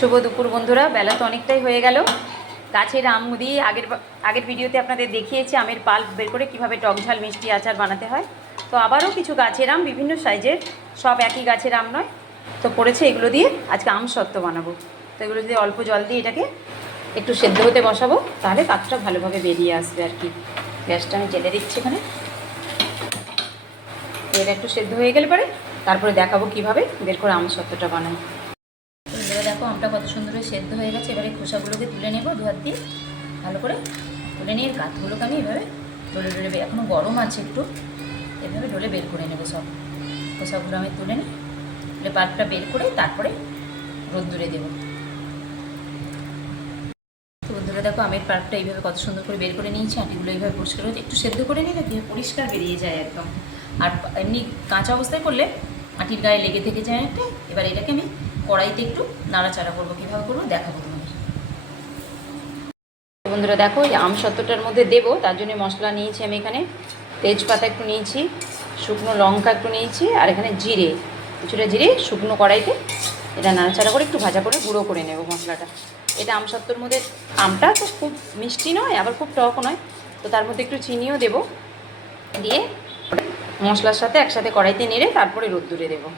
শুভ দুপুর বন্ধুরা, বেলা তো অনেকটাই হয়ে গেল। গাছের আম দিয়ে আগের আগের ভিডিওতে আপনাদের দেখিয়েছি আমের পাল্প বের করে কীভাবে টক ঝাল, মিষ্টি আচার বানাতে হয়। তো আবারও কিছু গাছের আম, বিভিন্ন সাইজের, সব একই গাছের আম নয়। তো পড়েছে এগুলো দিয়ে আজকে আম সত্ত্ব বানাবো। তো এগুলো দিয়ে অল্প জল দিয়ে এটাকে একটু সেদ্ধ হতে বসাবো, তাহলে পাতটা ভালোভাবে বেরিয়ে আসবে আর কি। গ্যাসটা আমি জেলে দিচ্ছি এখানে। এটা একটু সেদ্ধ হয়ে গেলে পরে তারপরে দেখাবো কীভাবে বের করে আম সত্ত্বটা বানাই। এবারে দেখো, আমটা কত সুন্দর সেদ্ধ হয়ে গেছে। এবারে খোসাগুলোকে তুলে নেব, দু হাত দিয়ে ভালো করে তুলে নিয়ে কাঠগুলোকে আমি এভাবে ডলে ডলে এখনও গরম আছে একটু। এভাবে ডলে বের করে নেব সব। খোসাগুলো আমি তুলে নিই, তুলে পাল্পটা বের করে তারপরে রোদ্দুরে দেবো। বন্ধুরা দেখো, আমের পাল্পটা এইভাবে কত সুন্দর করে বের করে নিয়েছি। আটিগুলো এইভাবে পরিষ্কার হয়েছে। একটু সেদ্ধ করে নিলে কি পরিষ্কার বেরিয়ে যায় একদম। আর এমনি কাঁচা অবস্থায় করলে আটির গায়ে লেগে থেকে যায় একটা। এবার এটাকে আমি কড়াইতে একটু নাড়াচাড়া করব। কীভাবে করব? দেখাবো তোমাদের। বন্ধুরা, দেখো, এই আম সত্ত্বটার মধ্যে দেবো। তার জন্য মশলা নিয়েছি আমি এখানে। তেজপাতা একটু নিয়েছি, শুকনো লঙ্কা একটু নিয়েছি, আর এখানে জিরে, কিছুটা জিরে শুকনো কড়াইতে এটা নাড়াচাড়া করে একটু ভাজা করে গুঁড়ো করে নেব মশলাটা। এটা আম সত্ত্বর মধ্যে, আমটা তো খুব মিষ্টি নয়, আবার খুব টকও নয়। তো তার মধ্যে একটু চিনিও দেবো। দিয়ে মশলার সাথে একসাথে কড়াইতে নেড়ে তারপরে রোদ্দুরে দেবো।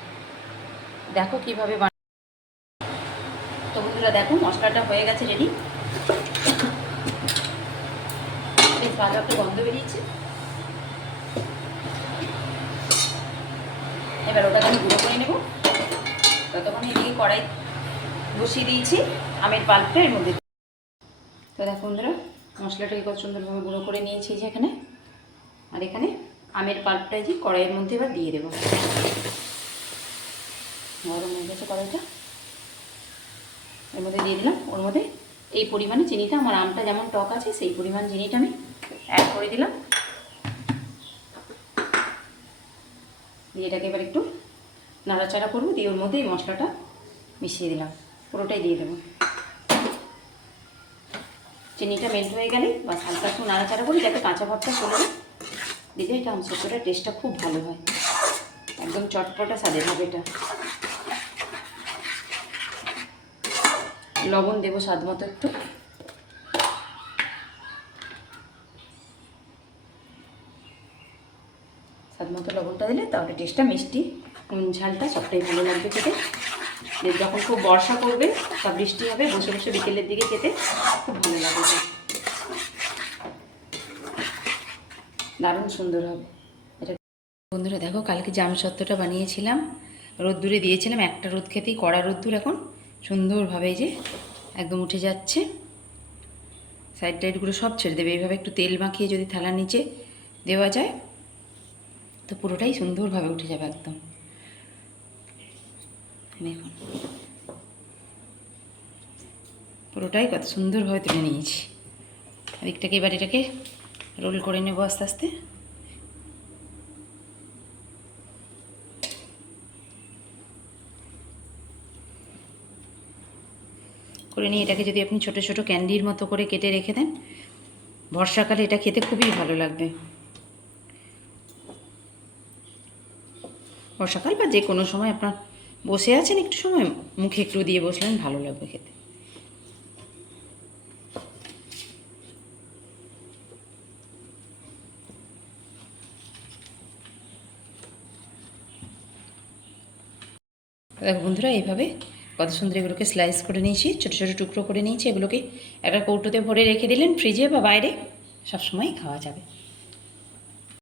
দেখো কীভাবে বন্ধুরা, দেখো মশলাটা হয়ে গেছে রেডি বেশ ভালো একটা গন্ধ বেরিয়েছে। এবার ওটাকে আমি গুঁড়ো করে নেব। ততক্ষণ এদিকে কড়াই বসিয়ে দিয়েছি, আমের পাল্পটা এর মধ্যে। তো দেখো বন্ধুরা মশলাটাকে কত সুন্দরভাবে গুঁড়ো করে নিয়েছি যে এখানে। আর এখানে আমের পাল্পটা যে কড়াইয়ের মধ্যে এবার দিয়ে দেবো। গরম হয়ে গেছে কড়াইটা। এর মধ্যে দিয়ে দিলাম। ওর মধ্যে এই পরিমাণে চিনিটা, আমার আমটা যেমন টক আছে, সেই পরিমাণ চিনিটা আমি অ্যাড করে দিলাম। দিয়ে এটাকে এবার একটু নাড়াচাড়া করব, দিয়ে ওর মধ্যে এই মশলাটা মিশিয়ে দিলাম। পুরোটাই দিয়ে দেবো। চিনিটা মেল্ট হয়ে গেলে বা হালকা একটু নাড়াচাড়া করি, যাতে কাঁচা ভাবটা চলে যায়। দিলে এটা আমসত্বটার টেস্টটা খুব ভালো হয়। একদম চটপটা স্বাদের হবে এটা। লবণ দেবো স্বাদ মতো একটু। স্বাদ মতো লবণটা দিলে তাহলে টেস্টটা মিষ্টি। ঝালটা সবটাই ভালো লাগবে খেতে। যখন খুব বর্ষা করবে বা বৃষ্টি হবে, বসে বসে বিকেলের দিকে খেতে খুব ভালো লাগবে। দারুণ সুন্দর হবে। এটা বন্ধুরা দেখো, কালকে জাম সত্ত্বটা বানিয়েছিলাম, রোদ্দুরে দিয়েছিলাম, একটা রোদ খেতেই কড়া রোদ্দুর এখন। সুন্দরভাবে যে একদম উঠে যাচ্ছে। সাইড টাইডগুলো সব ছেড়ে দেবে। এইভাবে একটু তেল মাখিয়ে যদি থালার নিচে দেওয়া যায়, তো পুরোটাই সুন্দরভাবে উঠে যাবে একদম। দেখুন। পুরোটাই কত সুন্দরভাবে তুলে নিয়েছি। আরেকটাকে এবার এটাকে রোল করে নেব আস্তে আস্তে। করে নিয়ে এটাকে যদি আপনি ছোট ছোট ক্যান্ডির মতো করে কেটে রেখে দেন, বর্ষাকালে এটা খেতে খুবই ভালো লাগবে। বর্ষাকাল বা যে কোনো সময় আপনার বসে আছেন একটু সময়, মুখে একটু দিয়ে বসলেন ভালো লাগবে খেতে। দেখো বন্ধুরা, এইভাবে কত সুন্দর এগুলোকে স্লাইস করে নিয়েছি, ছোটো ছোটো টুকরো করে নিয়েছি, এগুলোকে একটা কৌটোতে ভরে রেখে দিলেন ফ্রিজে বা বাইরে সবসময় খাওয়া যাবে।